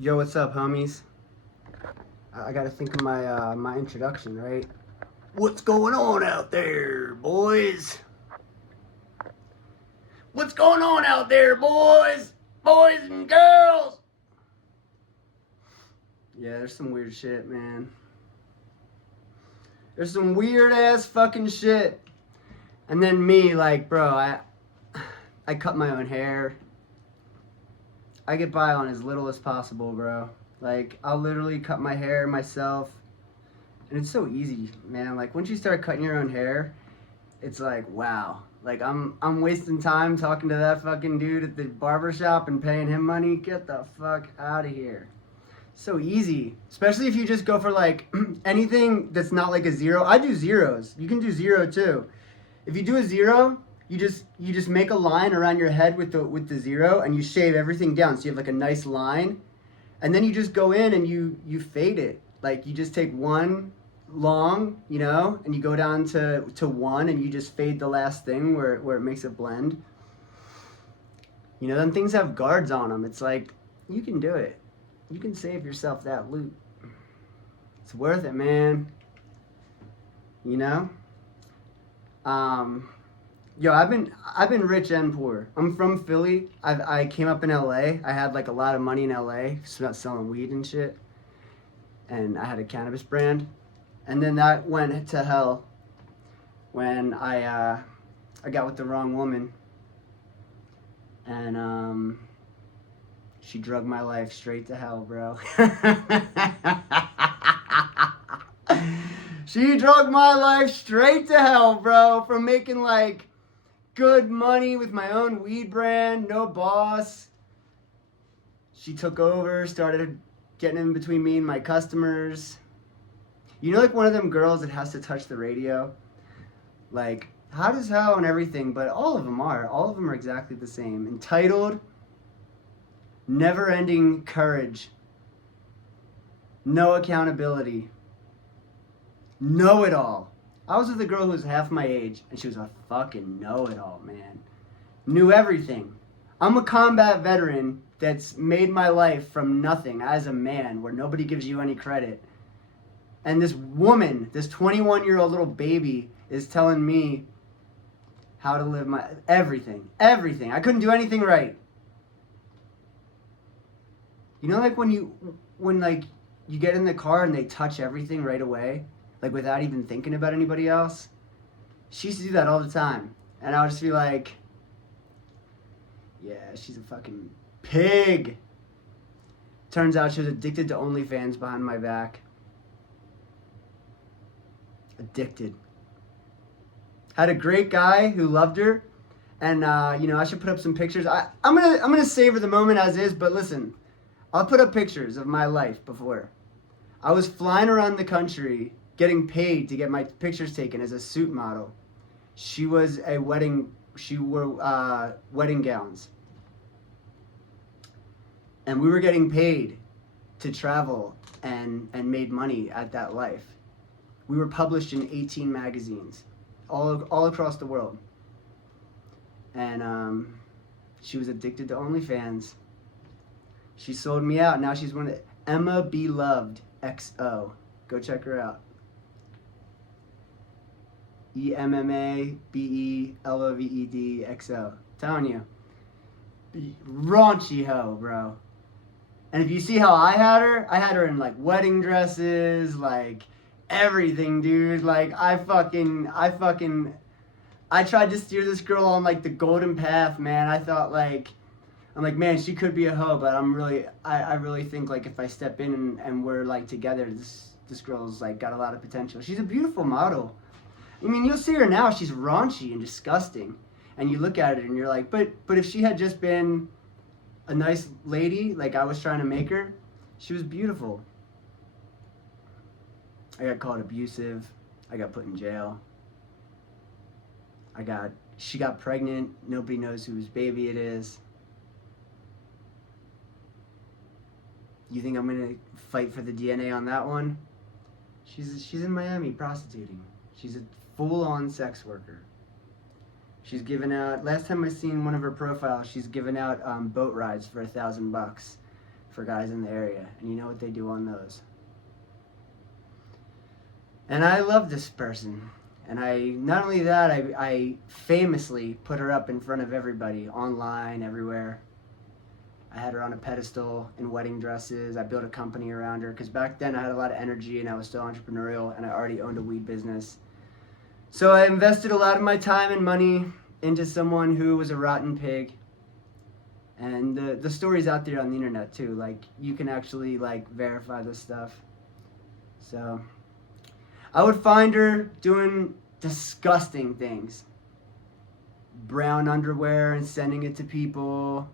Yo, what's up, homies? I gotta think of my introduction, right? What's going on out there, boys? What's going on out there, boys? Boys and girls? Yeah, there's some weird shit, man. There's some weird ass fucking shit. And then me, like, bro, I cut my own hair. I get by on as little as possible, bro. Like, I'll literally cut my hair myself. And it's so easy, man. Like, once you start cutting your own hair, it's like, wow. Like, I'm wasting time talking to that fucking dude at the barber shop and paying him money. Get the fuck out of here. So easy. Especially if you just go for, like, anything that's not like a zero. I do zeros. You can do zero, too. If you do a zero, you just make a line around your head with the zero, and you shave everything down. So you have, like, a nice line. And then you just go in and you fade it. Like, you just take one long, and you go down to one, and you just fade the last thing where it makes it blend. Then things have guards on them. It's like, you can do it. You can save yourself that loot. It's worth it, man. Yo, I've been rich and poor. I'm from Philly. I came up in LA. I had like a lot of money in LA, selling weed and shit. And I had a cannabis brand. And then that went to hell when I got with the wrong woman. And she drugged my life straight to hell, bro. She drugged my life straight to hell, bro, from making like good money with my own weed brand, no boss. She took over, started getting in between me and my customers. Like one of them girls that has to touch the radio? Like, hot as hell and everything, but all of them are exactly the same. Entitled, never-ending courage, no accountability, know-it-all. I was with a girl who was half my age, and she was a fucking know-it-all, man. Knew everything. I'm a combat veteran that's made my life from nothing as a man, where nobody gives you any credit. And this woman, this 21-year-old little baby, is telling me how to live my... Everything. I couldn't do anything right. Like when you get in the car and they touch everything right away, like without even thinking about anybody else? She used to do that all the time. And I would just be like, yeah, she's a fucking pig. Turns out she was addicted to OnlyFans behind my back. Addicted. Had a great guy who loved her, and I should put up some pictures. I'm gonna savor the moment as is, but listen, I'll put up pictures of my life before. I was flying around the country, getting paid to get my pictures taken as a suit model. She wore wedding gowns, and we were getting paid to travel and made money at that life. We were published in 18 magazines, all across the world. And she was addicted to OnlyFans. She sold me out. Now she's one of the... Emma Beloved XO. Go check her out. EMMABELOVED XO. Telling you. Raunchy hoe, bro. And if you see how I had her in like wedding dresses, like everything, dude. Like I tried to steer this girl on like the golden path, man. I'm like, man, she could be a hoe, but I really think like if I step in and we're like together, this girl's like got a lot of potential. She's a beautiful model. I mean, you'll see her now. She's raunchy and disgusting, and you look at it and you're like, but if she had just been a nice lady, like I was trying to make her, she was beautiful. I got called abusive. I got put in jail. She got pregnant. Nobody knows whose baby it is. You think I'm gonna fight for the DNA on that one? She's in Miami prostituting. She's a full-on sex worker. She's given out, last time I seen one of her profiles, she's given out boat rides for $1,000 for guys in the area, and you know what they do on those. And I love this person. And not only that, I famously put her up in front of everybody, online, everywhere. I had her on a pedestal in wedding dresses. I built a company around her because back then I had a lot of energy and I was still entrepreneurial and I already owned a weed business. So I invested a lot of my time and money into someone who was a rotten pig. And the story's out there on the internet too. Like, you can actually like verify this stuff. So I would find her doing disgusting things. Brown underwear and sending it to people.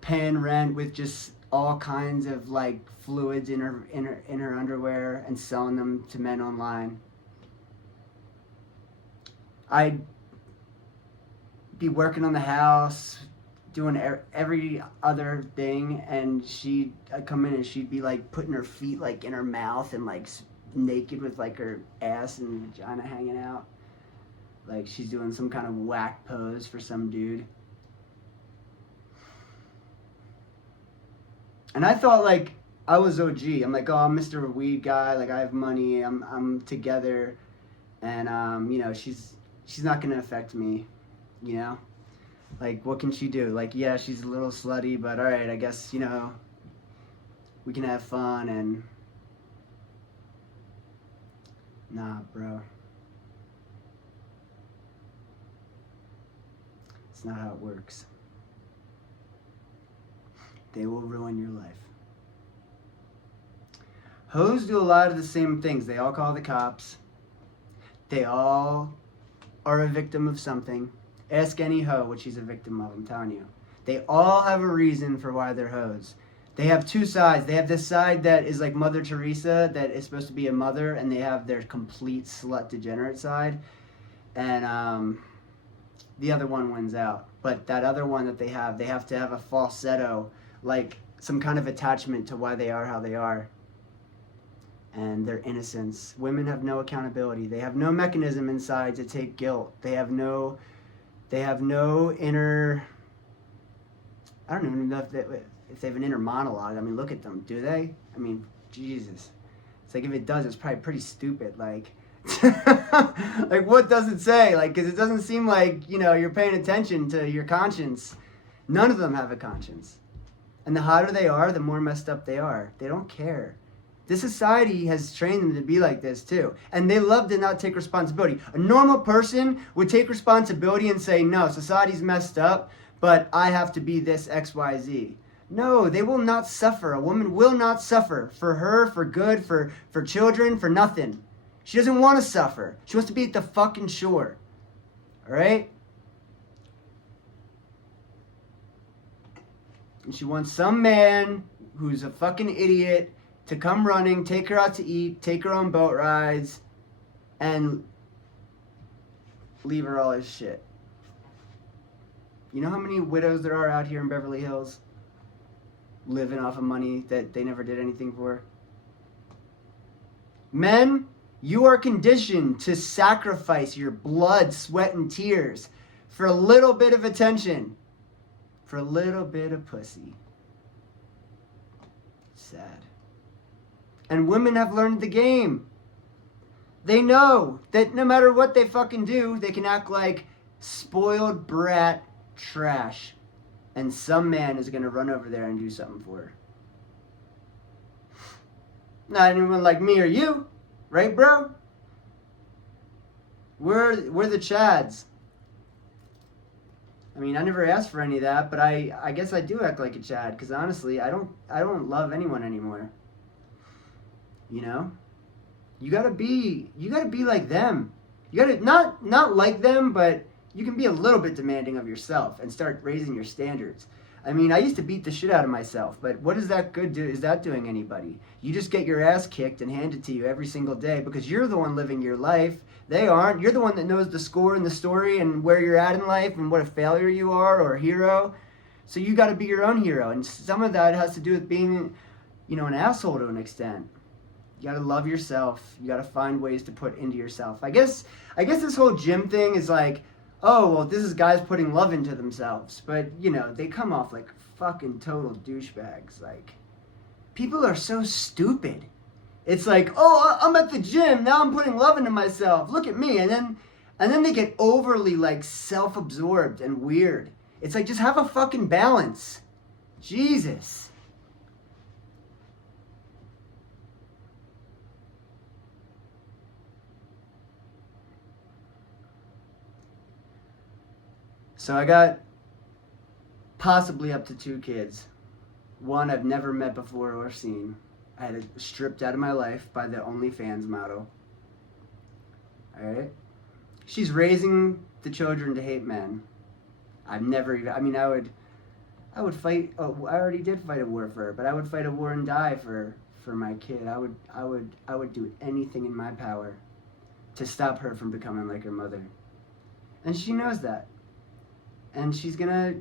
Paying rent with just all kinds of like fluids in her underwear and selling them to men online. I'd be working on the house, doing every other thing, and I'd come in and she'd be like putting her feet like in her mouth and like naked with like her ass and vagina hanging out, like she's doing some kind of whack pose for some dude. And I thought like I was OG. I'm like, oh, I'm Mr. Weed Guy. Like, I have money. I'm together, and you know, she's not gonna affect me. You know, like, what can she do? Like, yeah, she's a little slutty, but all right, I guess, you know, we can have fun. And nah, bro, it's not how it works. They will ruin your life. Hoes do a lot of the same things. They all call the cops. They all are a victim of something. Ask any hoe what she's a victim of, I'm telling you. They all have a reason for why they're hoes. They have two sides. They have this side that is like Mother Teresa, that is supposed to be a mother, and they have their complete slut degenerate side. And the other one wins out. But that other one that they have to have a falsetto, like some kind of attachment to why they are how they are. And their innocence. Women have no accountability. They have no mechanism inside to take guilt. They have no inner, I don't even know if they have an inner monologue. I mean, look at them. Do they? I mean, Jesus. It's like, if it does, it's probably pretty stupid. Like, like, what does it say? Like, because it doesn't seem like, you know, you're paying attention to your conscience. None of them have a conscience. And the hotter they are, the more messed up they are. They don't care. This society has trained them to be like this too. And they love to not take responsibility. A normal person would take responsibility and say, no, society's messed up, but I have to be this XYZ. No, they will not suffer. A woman will not suffer. For her, for good, for children, for nothing. She doesn't want to suffer. She wants to be at the fucking shore. Alright? And she wants some man who's a fucking idiot to come running, take her out to eat, take her on boat rides, and leave her all his shit. You know how many widows there are out here in Beverly Hills living off of money that they never did anything for? Men, you are conditioned to sacrifice your blood, sweat, and tears for a little bit of attention, for a little bit of pussy. Sad. And women have learned the game. They know that no matter what they fucking do, they can act like spoiled brat trash. And some man is going to run over there and do something for her. Not anyone like me or you. Right, bro? We're the Chads. I mean, I never asked for any of that, but I guess I do act like a Chad, because honestly, I don't love anyone anymore. You know? You gotta be like them. You gotta, not like them, but you can be a little bit demanding of yourself and start raising your standards. I mean, I used to beat the shit out of myself, but what is that good do? Is that doing anybody? You just get your ass kicked and handed to you every single day because you're the one living your life. They aren't. You're the one that knows the score and the story and where you're at in life and what a failure you are or a hero. So you gotta be your own hero. And some of that has to do with being, you know, an asshole to an extent. You gotta love yourself. You gotta find ways to put into yourself. I guess this whole gym thing is like, oh, well, this is guys putting love into themselves. But, you know, they come off like fucking total douchebags. Like, people are so stupid. It's like, oh, I'm at the gym, now I'm putting love into myself, look at me. And then they get overly, like, self-absorbed and weird. It's like, just have a fucking balance. Jesus. So I got possibly up to 2 kids. One I've never met before or seen. I had it stripped out of my life by the OnlyFans model. Alright? She's raising the children to hate men. I've never even, I mean, I would fight, oh, I already did fight a war for her, but I would fight a war and die for my kid. I would do anything in my power to stop her from becoming like her mother. And she knows that. And she's gonna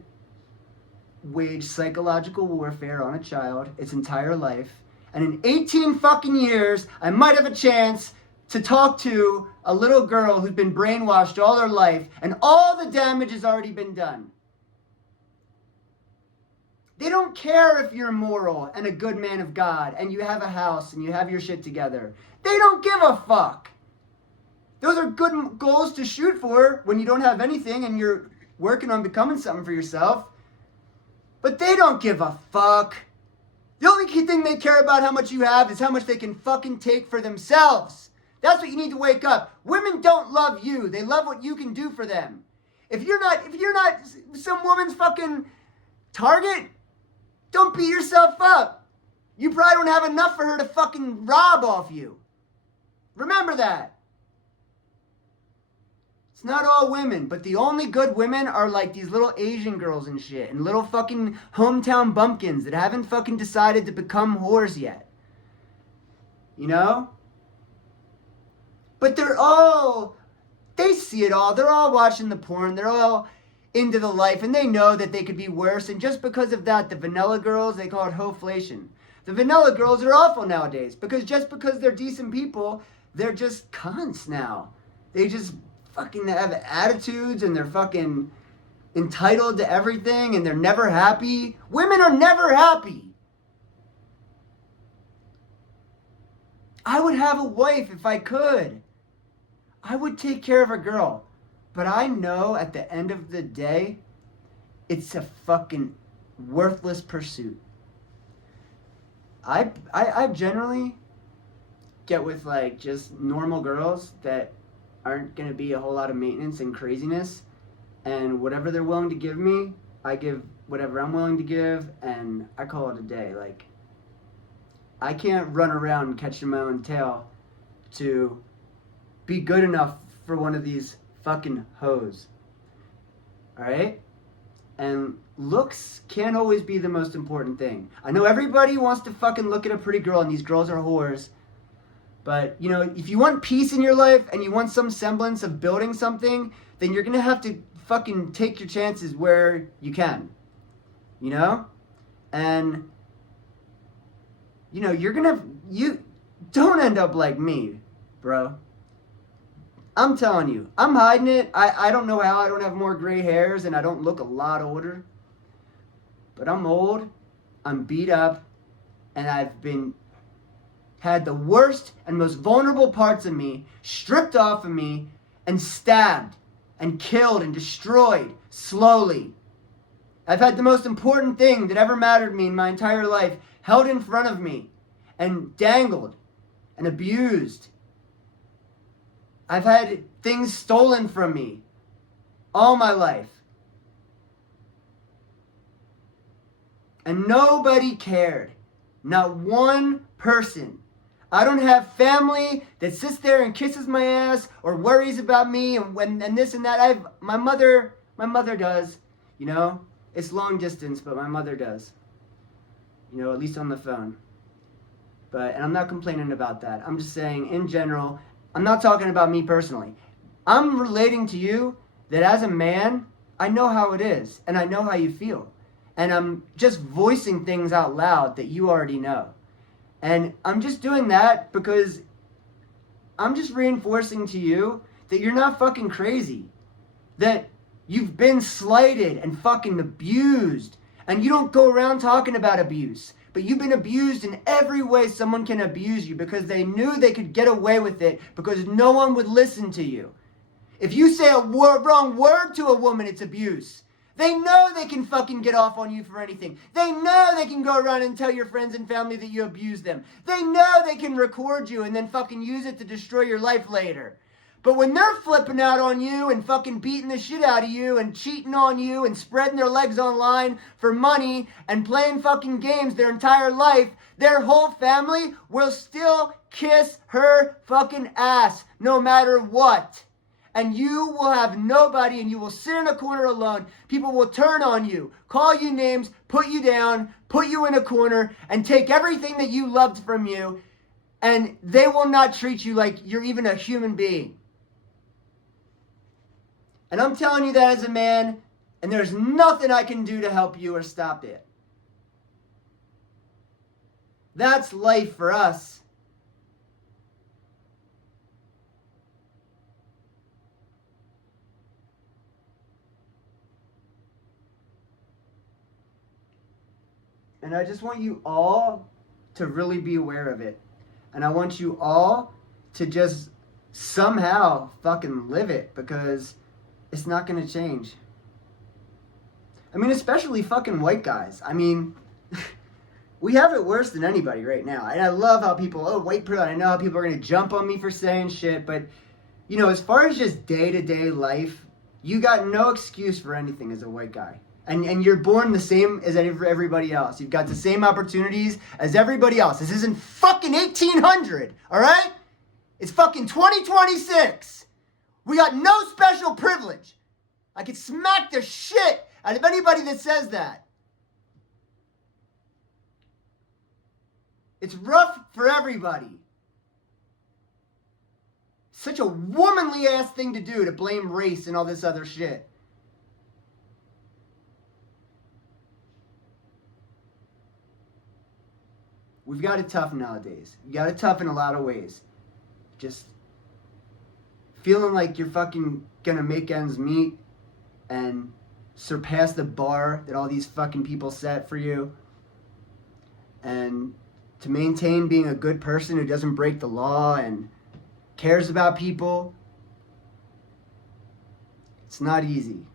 wage psychological warfare on a child its entire life. And in 18 fucking years, I might have a chance to talk to a little girl who's been brainwashed all her life, and all the damage has already been done. They don't care if you're moral and a good man of God, and you have a house and you have your shit together. They don't give a fuck. Those are good goals to shoot for when you don't have anything and you're working on becoming something for yourself. But they don't give a fuck. The only key thing they care about how much you have is how much they can fucking take for themselves. That's what you need to wake up. Women don't love you. They love what you can do for them. If you're not some woman's fucking target, don't beat yourself up. You probably don't have enough for her to fucking rob off you. Remember that. It's not all women, but the only good women are like these little Asian girls and shit, and little fucking hometown bumpkins that haven't fucking decided to become whores yet. You know? But they see it all. They're all watching the porn. They're all into the life, and they know that they could be worse. And just because of that, the vanilla girls, they call it hoflation. The vanilla girls are awful nowadays, because just because they're decent people, they're just cunts now. They just fucking have attitudes, and they're fucking entitled to everything, and they're never happy. Women are never happy. I would have a wife if I could. I would take care of a girl. But I know at the end of the day, it's a fucking worthless pursuit. I generally get with like just normal girls that aren't going to be a whole lot of maintenance and craziness. And whatever they're willing to give me, I give whatever I'm willing to give, and I call it a day. Like, I can't run around catching my own tail to be good enough for one of these fucking hoes. Alright? And looks can't always be the most important thing. I know everybody wants to fucking look at a pretty girl, and these girls are whores. But, you know, if you want peace in your life and you want some semblance of building something, then you're gonna have to fucking take your chances where you can. You know? And, you know, you don't end up like me, bro. I'm telling you, I'm hiding it. I don't know how I don't have more gray hairs and I don't look a lot older. But I'm old, I'm beat up, and I've had the worst and most vulnerable parts of me stripped off of me and stabbed and killed and destroyed slowly. I've had the most important thing that ever mattered to me in my entire life held in front of me and dangled and abused. I've had things stolen from me all my life. And nobody cared. Not one person. I don't have family that sits there and kisses my ass or worries about me and this and that. My mother does, you know. It's long distance, but my mother does. You know, at least on the phone. And I'm not complaining about that. I'm just saying, in general, I'm not talking about me personally. I'm relating to you that as a man, I know how it is, and I know how you feel. And I'm just voicing things out loud that you already know. And I'm just doing that because I'm just reinforcing to you that you're not fucking crazy. That you've been slighted and fucking abused And you don't go around talking about abuse. But you've been abused in every way someone can abuse you because they knew they could get away with it because no one would listen to you. If you say a wrong word to a woman, it's abuse. They know they can fucking get off on you for anything. They know they can go around and tell your friends and family that you abuse them. They know they can record you and then fucking use it to destroy your life later. But when they're flipping out on you and fucking beating the shit out of you and cheating on you and spreading their legs online for money and playing fucking games their entire life, their whole family will still kiss her fucking ass no matter what. And you will have nobody and you will sit in a corner alone. People will turn on you, call you names, put you down, put you in a corner, and take everything that you loved from you, and they will not treat you like you're even a human being. And I'm telling you that as a man, and there's nothing I can do to help you or stop it. That's life for us. And I just want you all to really be aware of it. And I want you all to just somehow fucking live it because it's not going to change. I mean, especially fucking white guys. I mean, we have it worse than anybody right now. And I love how people, white privilege, I know how people are going to jump on me for saying shit. But, you know, as far as just day-to-day life, you got no excuse for anything as a white guy. And you're born the same as everybody else. You've got the same opportunities as everybody else. This isn't fucking 1800, all right? It's fucking 2026. We got no special privilege. I could smack the shit out of anybody that says that. It's rough for everybody. Such a womanly ass thing to do to blame race and all this other shit. We've got it tough nowadays. You got it tough in a lot of ways. Just feeling like you're fucking gonna make ends meet and surpass the bar that all these fucking people set for you. And to maintain being a good person who doesn't break the law and cares about people, it's not easy.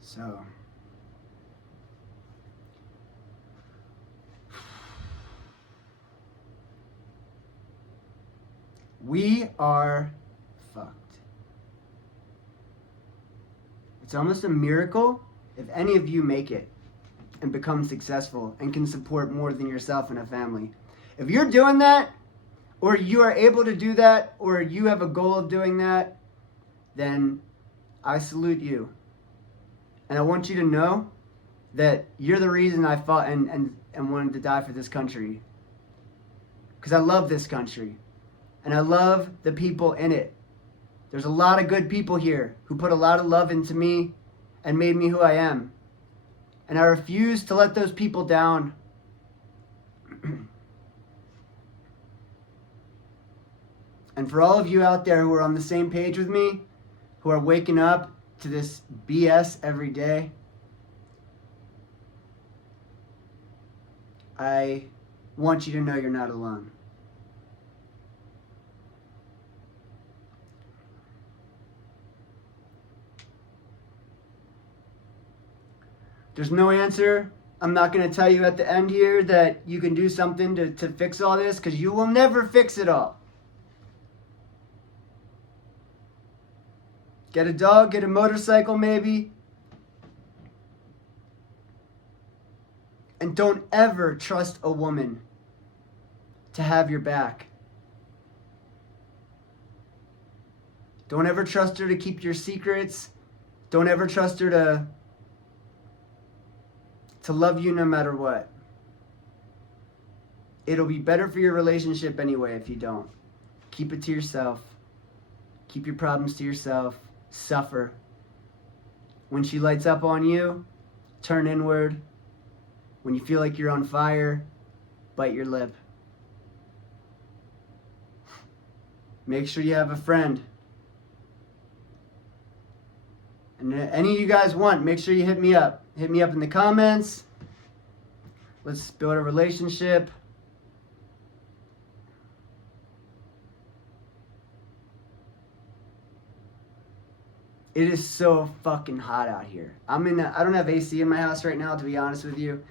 So, we are fucked. It's almost a miracle if any of you make it and become successful and can support more than yourself and a family. If you're doing that, or you are able to do that, or you have a goal of doing that, then I salute you. And I want you to know that you're the reason I fought and wanted to die for this country. Because I love this country. And I love the people in it. There's a lot of good people here who put a lot of love into me and made me who I am. And I refuse to let those people down. And for all of you out there who are on the same page with me, who are waking up to this BS every day, I want you to know you're not alone. There's no answer. I'm not going to tell you at the end here that you can do something to fix all this, because you will never fix it all. Get a dog, get a motorcycle maybe. And don't ever trust a woman to have your back. Don't ever trust her to keep your secrets. Don't ever trust her to love you no matter what. It'll be better for your relationship anyway if you don't. Keep it to yourself. Keep your problems to yourself. Suffer. When she lights up on you, turn inward. When you feel like you're on fire, bite your lip. Make sure you have a friend. And any of you guys want, make sure you hit me up. Hit me up in the comments. Let's build a relationship. It is so fucking hot out here. I don't have AC in my house right now, to be honest with you.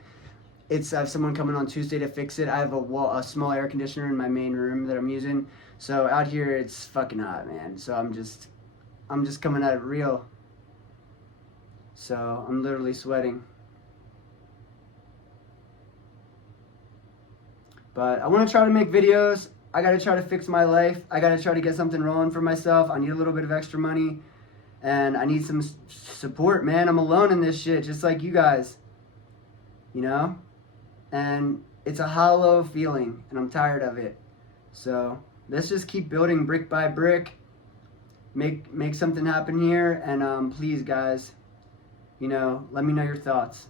I have someone coming on Tuesday to fix it. I have a small air conditioner in my main room that I'm using. So out here it's fucking hot, man. So I'm just coming at it real. So I'm literally sweating. But I want to try to make videos. I got to try to fix my life. I got to try to get something rolling for myself. I need a little bit of extra money. And I need some support, man. I'm alone in this shit, just like you guys. You know? And it's a hollow feeling, and I'm tired of it. So let's just keep building brick by brick. Make something happen here. And please, guys, you know, let me know your thoughts.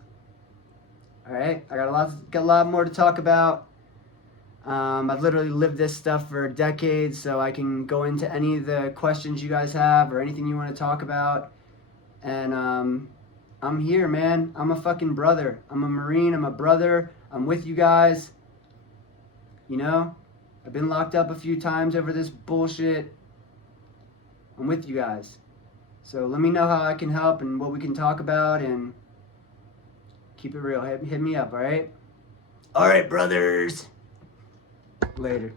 All right? I got a lot more to talk about. I've literally lived this stuff for decades, so I can go into any of the questions you guys have or anything you want to talk about. And I'm here, man. I'm a fucking brother. I'm a Marine. I'm a brother. I'm with you guys. You know? I've been locked up a few times over this bullshit. I'm with you guys. So let me know how I can help and what we can talk about, and keep it real. Hit me up, all right? All right, brothers. Later.